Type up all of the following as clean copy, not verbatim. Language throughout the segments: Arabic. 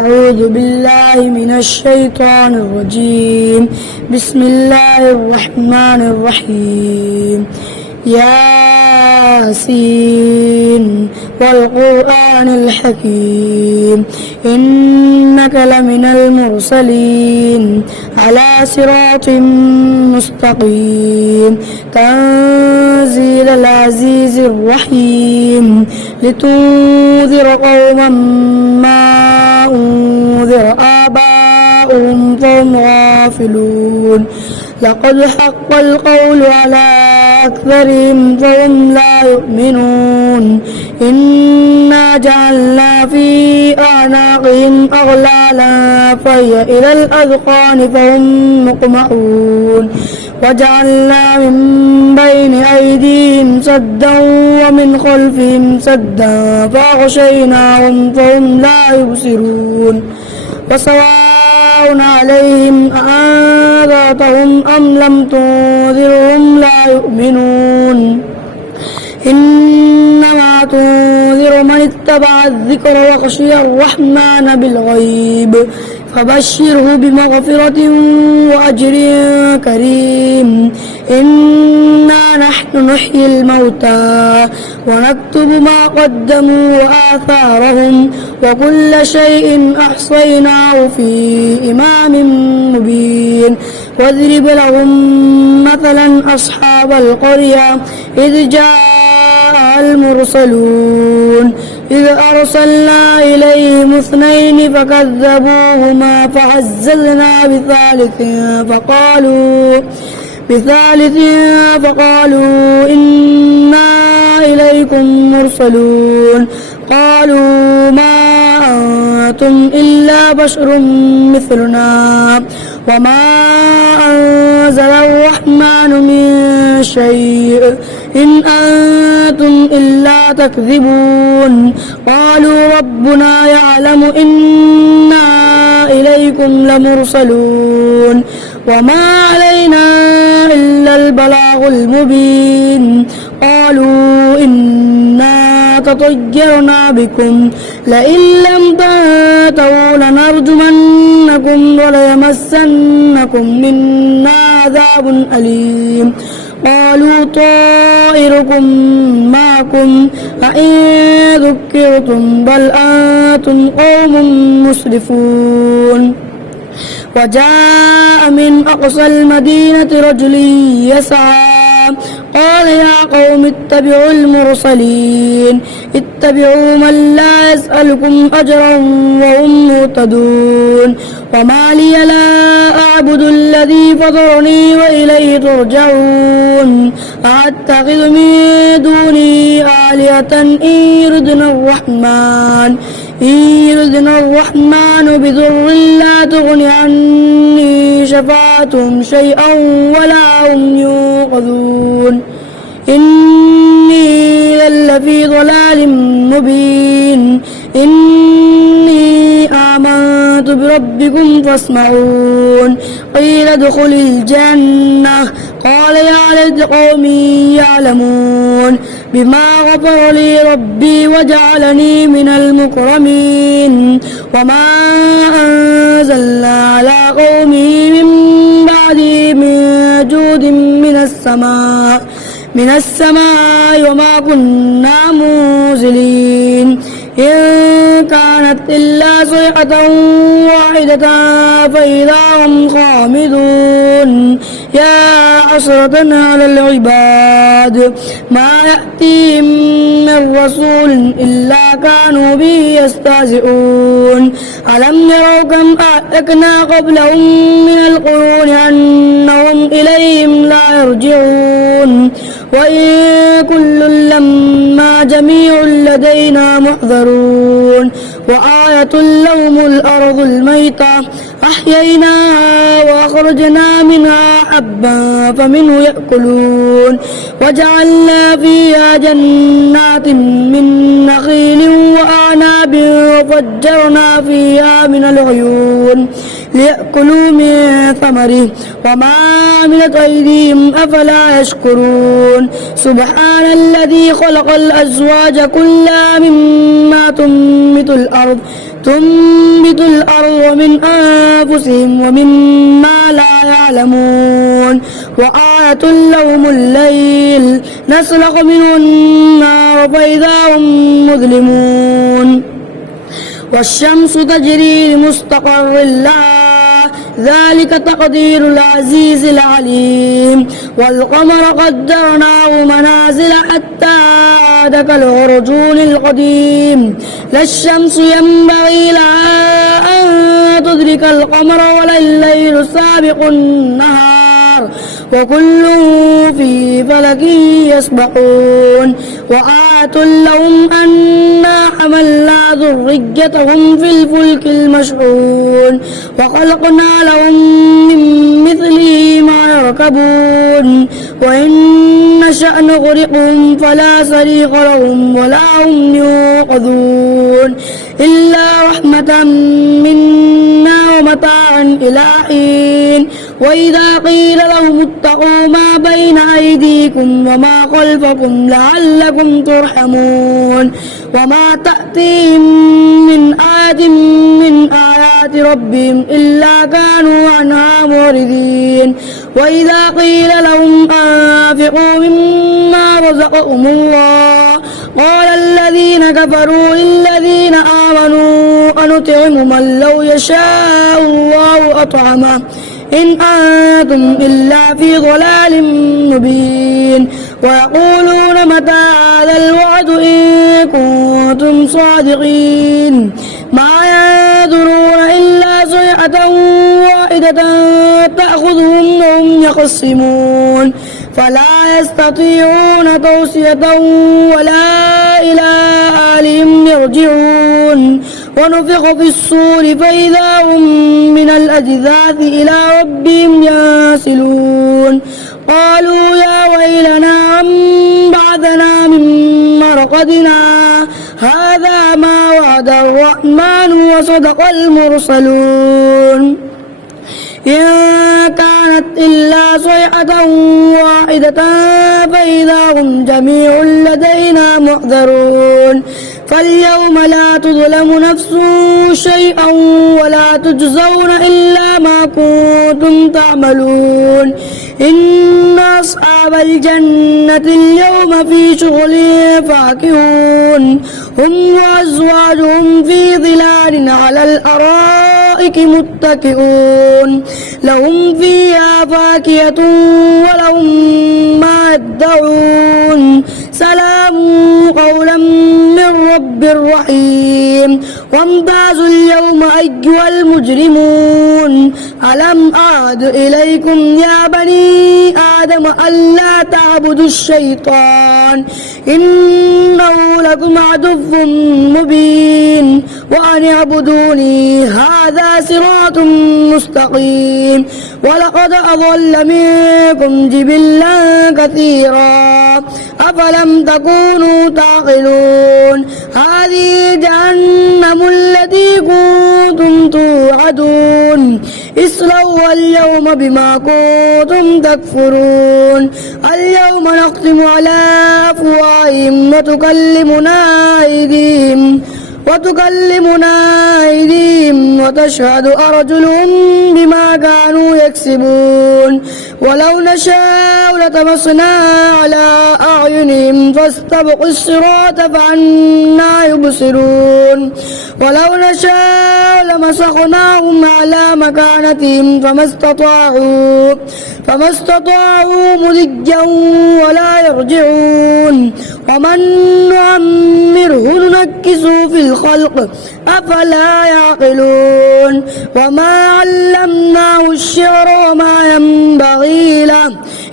أعوذ بالله من الشيطان الرجيم. بسم الله الرحمن الرحيم. ياسين والقرآن الحكيم إنك لمن المرسلين على صراط مستقيم تنزيل العزيز الرحيم لتنذر قوما ما أنذر آباؤهم فهم غافلون لقد حق القول على أكثرهم فهم لا يؤمنون إنا جعلنا في أعناقهم أغلالا فهي إلى الأذقان فهم مقمحون وجعلنا من بين أيديهم سدا ومن خلفهم سدا فأغشيناهم فهم لا يبصرون وسواء عليهم أأنذرتهم أم لم تنذرهم لا يؤمنون إنما تنذر من اتبع الذكر وخشي الرحمن بالغيب فبشره بمغفرة وأجر كريم إنا نحن نحيي الموتى ونكتب ما قدموا وآثارهم وكل شيء أحصيناه في إمام مبين واضرب لهم مثلا أصحاب القرية إذ جاء المرسلون إذ أرسلنا إليهم اثنين فكذبوهما فعززنا بثالث فقالوا إنا إليكم مرسلون قالوا ما أنتم إلا بشر مثلنا وما أنزل الرحمن من شيء إن أنتم إلا تكذبون قالوا ربنا يعلم إنا إليكم لمرسلون وما علينا إلا البلاغ المبين قالوا إنا تطيرنا بكم لئن لم تنتهوا لنرجمنكم وليمسنكم منا عذاب أليم قالوا طائركم معكم أئن ذكرتم بل أنتم قوم مسرفون وجاء من أقصى المدينة رجل يسعى قال يا قوم اتبعوا المرسلين اتبعوا من لا يسألكم أجرا وهم مهتدون وما لي لا أعبد الذي فطرني وإليه ترجعون أأتخذ من دونه آلهة إن يردنا الرحمن بضر لا تغن عني شفاعتهم شيئا ولا هم ينقذون إني لفي ضلال مبين إني آمنت بربكم فاسمعون قيل ادخل الجنة قال يا ليت قومي يعلمون بما غفر لي ربي وجعلني من المكرمين وما أنزلنا على قومه من بعده من جود من السماء وما كنا منزلين إن كانت إلا صيحة واحدة فإذا هم خامدون يا حسرة على العباد ما يأتيهم من رسول إلا كانوا به يستهزئون ألم يروا كم أهلكنا قبلهم من القرون أنهم إليهم لا يرجعون وإن كل لما جميع لدينا محضرون وآية لهم الأرض الميتة أحييناها وأخرجنا منها حبا فمنه يأكلون وجعلنا فيها جنات من نخيل وأعناب وفجرنا فيها من العيون ليأكلوا من ثمره وما عملت أيديهم أفلا يشكرون سبحان الذي خلق الأزواج كلها مما تنبت الأرض ومن أنفسهم ومما لا يعلمون وآية لهم الليل نسلخ منه النار فإذا هم مظلمون والشمس تجري لمستقر لها ذلك تقدير العزيز العليم والقمر قدرناه منازل حتى عاد كالعرجون القديم لا الشمس ينبغي لها أن تدرك القمر ولا الليل سابق النهار وكل في فلك يسبحون وآية لهم أنا حملنا ذريتهم في الفلك المشحون وخلقنا لهم من مثله ما يركبون وإن نشأ نغرقهم فلا صريخ لهم ولا هم ينقذون إلا رحمة منا ومتاعا إلى حين وإذا قيل لهم اتقوا ما بين أيديكم وما خلفكم لعلكم ترحمون وما تأتيهم من آية من آيات ربهم إلا كانوا عنها معرضين وإذا قيل لهم أنفقوا مما رزقكم الله قال الذين كفروا للذين آمنوا أنطعم من لو يشاء الله أطعمه إن أنتم إلا في ضلال مبين ويقولون متى هذا الوعد إن كنتم صادقين ما ينظرون إلا صيحة واحدة تأخذهم وهم يخصمون فلا يستطيعون توصية ولا إلى أهلهم يرجعون ونفخ في الصور فإذا هم من الأجداث إلى ربهم ينسلون قالوا يا ويلنا من بعثنا من مرقدنا هذا ما وعد الرحمن وصدق المرسلون إن كانت إلا صيحة واحدة فإذا هم جميع لدينا محضرون فاليوم لا تظلم نفس شيئا ولا تجزون إلا ما كنتم تعملون إن أصحاب الجنة اليوم في شغل فاكهون هم وأزواجهم في ظلال على الأرائك متكئون لهم فيها فاكهة ولهم ما يدعون سلام قولا من رب رحيم وامتازوا اليوم أيها المجرمون ألم أعد إليكم يا بني آدم ألا تعبدوا الشيطان إنه لكم عدو مبين وأن اعبدوني هذا صراط مستقيم ولقد أضل منكم جبلا كثيرا أفلم تكونوا تعقلون هذه جهنم التي كنتم توعدون اصلوها اليوم بما كنتم تكفرون اليوم نختم على أفواههم وتكلمنا أيديهم وتشهد أرجلهم بما كانوا يكسبون ولو نشاء لطمسنا على أعينهم فاستبقوا الصراط فأنى يبصرون ولو نشاء لمسخناهم على مكانتهم فما استطاعوا مضجا ولا يرجعون ومن نعمره ننكسه في الخلق أفلا يعقلون وما علمناه الشعر وما ينبغي له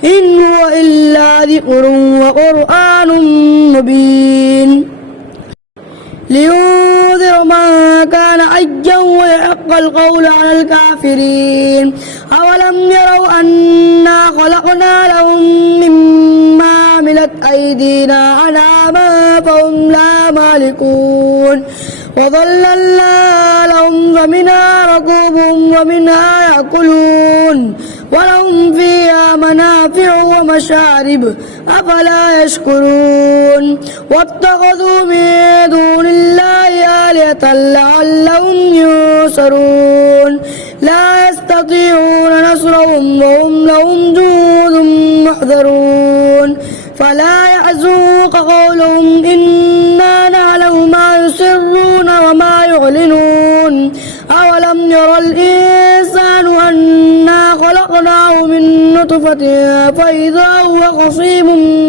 إن هو إلا ذكر وقرآن مبين لينذر من كان حيا ويحق القول على الكافرين أولم يروا أنا خلقنا لهم مما عملت أيدينا أنعاما فهم لا مالكون وظللنا لهم فمنها ركوبهم ومنها يأكلون ولهم فيها منافع ومشارب أفلا يشكرون واتخذوا من دون الله آلهة لعلهم ينصرون لا يستطيعون نصرهم وهم لهم جند محضرون فلا يحزنك قولهم إنا نعلم ما يسرون وما يعلنون أولم ير الإنسان أنا خلقناه من نطفة فإذا هو خصيم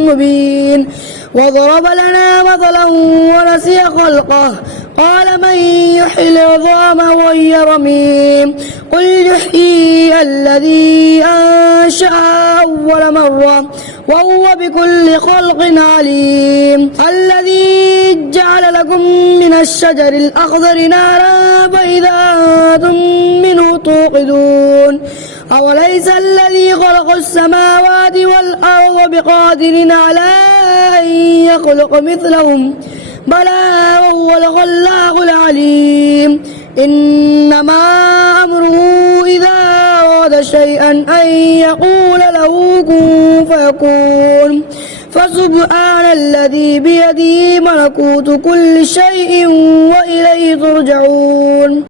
مبين وضرب لنا مثلا ونسي خلقه قال من يحيي العظام وهي رميم قل يحيي الذي أنشأها أول مرة وهو بكل خلق عليم الذي جعل لكم من الشجر الأخضر نارا فإذا أنتم منه توقدون أوليس الذي خلق السماوات والأرض بقادر على أن يخلق مثلهم بلى وهو الخلاق العليم إنما أمره إذا أراد شيئا أن يقول له كن فيكون فسبحان الذي بيده ملكوت كل شيء وإليه ترجعون.